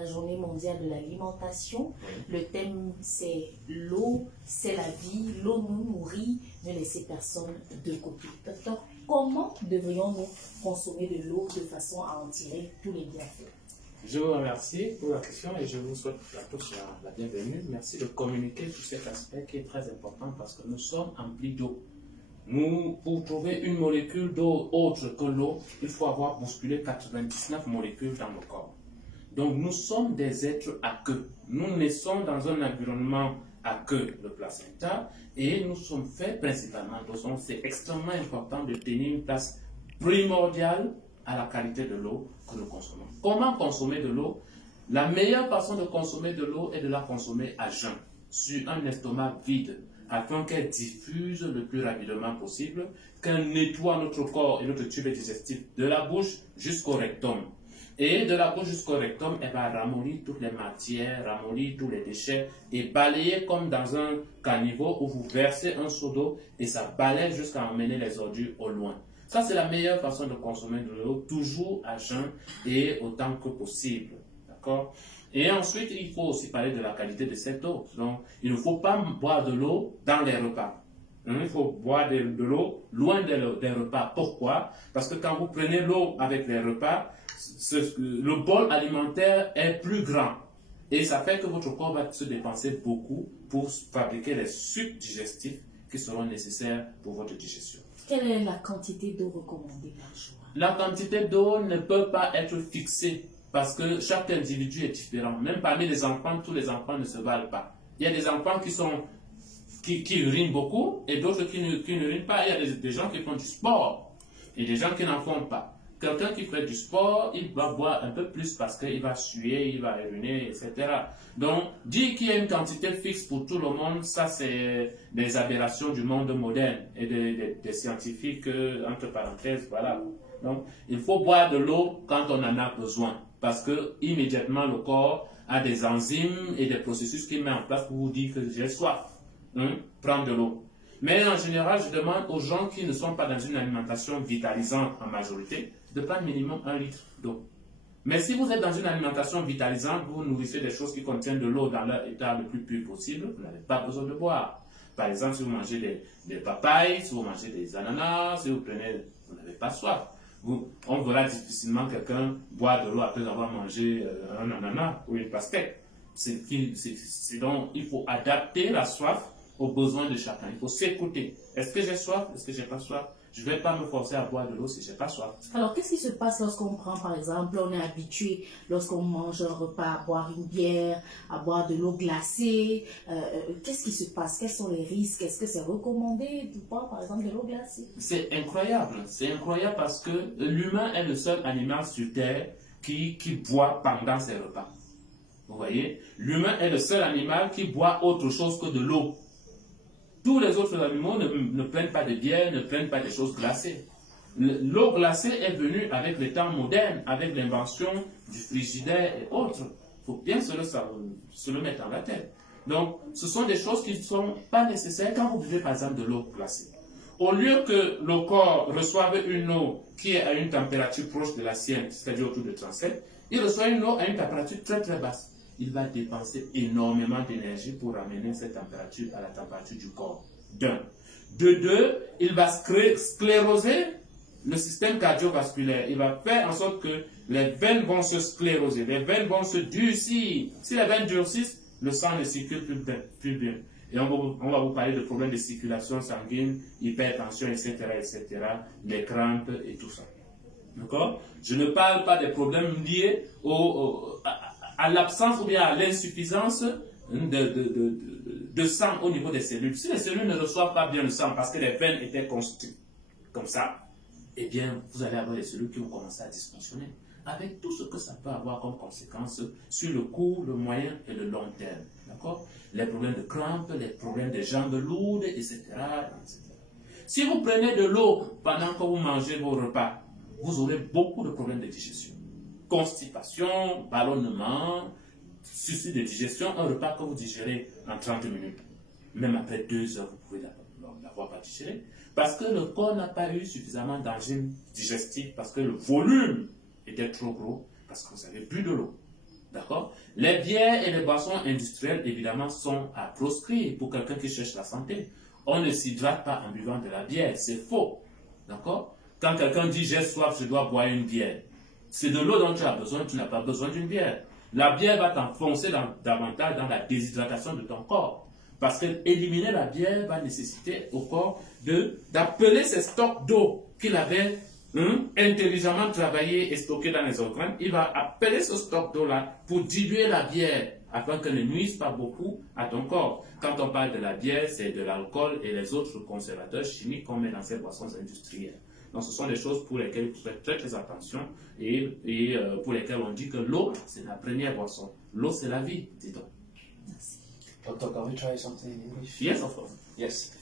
la journée mondiale de l'alimentation. Le thème, c'est l'eau, c'est la vie, l'eau nous nourrit, ne laissez personne de côté. Docteur, comment devrions-nous consommer de l'eau de façon à en tirer tous les bienfaits? Je vous remercie pour la question et je vous souhaite à tous la bienvenue. Merci de communiquer sur cet aspect qui est très important parce que nous sommes emplis d'eau. Pour trouver une molécule d'eau autre que l'eau, il faut avoir bousculé 99 molécules dans le corps. Donc nous sommes des êtres aqueux. Nous naissons dans un environnement aqueux, le placenta, et nous sommes faits principalement d'eau. Donc c'est extrêmement important de tenir une place primordiale à la qualité de l'eau que nous consommons. Comment consommer de l'eau? La meilleure façon de consommer de l'eau est de la consommer à jeun, sur un estomac vide, afin qu'elle diffuse le plus rapidement possible, qu'elle nettoie notre corps et notre tube digestif de la bouche jusqu'au rectum. Et de la bouche jusqu'au rectum, elle va ramollir toutes les matières, ramollir tous les déchets et balayer comme dans un caniveau où vous versez un seau d'eau et ça balaye jusqu'à emmener les ordures au loin. Ça, c'est la meilleure façon de consommer de l'eau, toujours à jeun et autant que possible. D'accord? Et ensuite, il faut aussi parler de la qualité de cette eau. Donc, il ne faut pas boire de l'eau dans les repas. Il faut boire de l'eau loin des repas. Pourquoi? Parce que quand vous prenez l'eau avec les repas, le bol alimentaire est plus grand. Et ça fait que votre corps va se dépenser beaucoup pour fabriquer les sucs digestifs qui seront nécessaires pour votre digestion. Quelle est la quantité d'eau recommandée par jour? La quantité d'eau ne peut pas être fixée parce que chaque individu est différent. Même parmi les enfants, tous les enfants ne se valent pas. Il y a des enfants qui urinent beaucoup et d'autres qui n'urinent pas. Il y a des gens qui font du sport et des gens qui n'en font pas. Quelqu'un qui fait du sport, il va boire un peu plus parce qu'il va suer, il va uriner, etc. Donc, dire qu'il y a une quantité fixe pour tout le monde, ça c'est des aberrations du monde moderne et des scientifiques, entre parenthèses, voilà. Donc, il faut boire de l'eau quand on en a besoin parce que immédiatement le corps a des enzymes et des processus qu'il met en place pour vous dire que j'ai soif. Prendre de l'eau. Mais en général, je demande aux gens qui ne sont pas dans une alimentation vitalisante en majorité de prendre minimum 1 litre d'eau. Mais si vous êtes dans une alimentation vitalisante, vous nourrissez des choses qui contiennent de l'eau dans leur état le plus pur possible, vous n'avez pas besoin de boire. Par exemple, si vous mangez des papayes, si vous mangez des ananas, si vous prenez, vous n'avez pas soif. On verra difficilement quelqu'un boire de l'eau après avoir mangé un ananas ou une pastèque. Donc, il faut adapter la soif aux besoins de chacun. Il faut s'écouter. Est-ce que j'ai soif? Est-ce que j'ai pas soif? Je ne vais pas me forcer à boire de l'eau si j'ai pas soif. Alors, qu'est-ce qui se passe lorsqu'on prend, par exemple, on est habitué, lorsqu'on mange un repas, à boire une bière, à boire de l'eau glacée? Qu'est-ce qui se passe? Quels sont les risques? Est-ce que c'est recommandé de boire, par exemple, de l'eau glacée? C'est incroyable. C'est incroyable parce que l'humain est le seul animal sur Terre qui boit pendant ses repas. Vous voyez? L'humain est le seul animal qui boit autre chose que de l'eau. Tous les autres animaux ne prennent pas de bière, ne prennent pas des choses glacées. L'eau glacée est venue avec les temps modernes, avec l'invention du frigidaire et autres. Il faut bien se le mettre dans la tête. Donc, ce sont des choses qui ne sont pas nécessaires quand vous buvez par exemple de l'eau glacée. Au lieu que le corps reçoive une eau qui est à une température proche de la sienne, c'est-à-dire autour de 37, il reçoit une eau à une température très très basse. Il va dépenser énormément d'énergie pour ramener cette température à la température du corps. D'un. De deux, il va scléroser le système cardiovasculaire. Il va faire en sorte que les veines vont se scléroser, les veines vont se durcir. Si les veines durcissent, le sang ne circule plus bien. Et on va vous parler de problèmes de circulation sanguine, hypertension, etc., les crampes et tout ça. D'accord? Je ne parle pas des problèmes liés à l'absence ou bien à l'insuffisance de sang au niveau des cellules. Si les cellules ne reçoivent pas bien le sang parce que les veines étaient construites comme ça, eh bien, vous allez avoir les cellules qui vont commencer à dysfonctionner. Avec tout ce que ça peut avoir comme conséquence sur le court, le moyen et le long terme. D'accord? Les problèmes de crampes, les problèmes des jambes lourdes, etc., etc. Si vous prenez de l'eau pendant que vous mangez vos repas, vous aurez beaucoup de problèmes de digestion. Constipation, ballonnement, souci de digestion, un repas que vous digérez en 30 minutes. Même après 2 heures, vous pouvez l'avoir pas digéré. Parce que le corps n'a pas eu suffisamment d'enzymes digestives, parce que le volume était trop gros, parce que vous avez bu de l'eau. D'accord? Les bières et les boissons industrielles, évidemment, sont à proscrire pour quelqu'un qui cherche la santé. On ne s'hydrate pas en buvant de la bière, c'est faux. D'accord? Quand quelqu'un dit j'ai soif, je dois boire une bière, c'est de l'eau dont tu as besoin, tu n'as pas besoin d'une bière. La bière va t'enfoncer davantage dans la déshydratation de ton corps. Parce que éliminer la bière va nécessiter au corps d'appeler ces stocks d'eau qu'il avait intelligemment travaillé et stocké dans les organes. Il va appeler ce stock d'eau-là pour diluer la bière afin qu'elle ne nuise pas beaucoup à ton corps. Quand on parle de la bière, c'est de l'alcool et les autres conservateurs chimiques qu'on met dans ces boissons industrielles. Donc ce sont des choses pour lesquelles il faut faire très très attention et pour lesquelles on dit que l'eau, c'est la première boisson. L'eau, c'est la vie, dit-on. Merci. Dr. Can we try something in English? Yes, of course. Yes.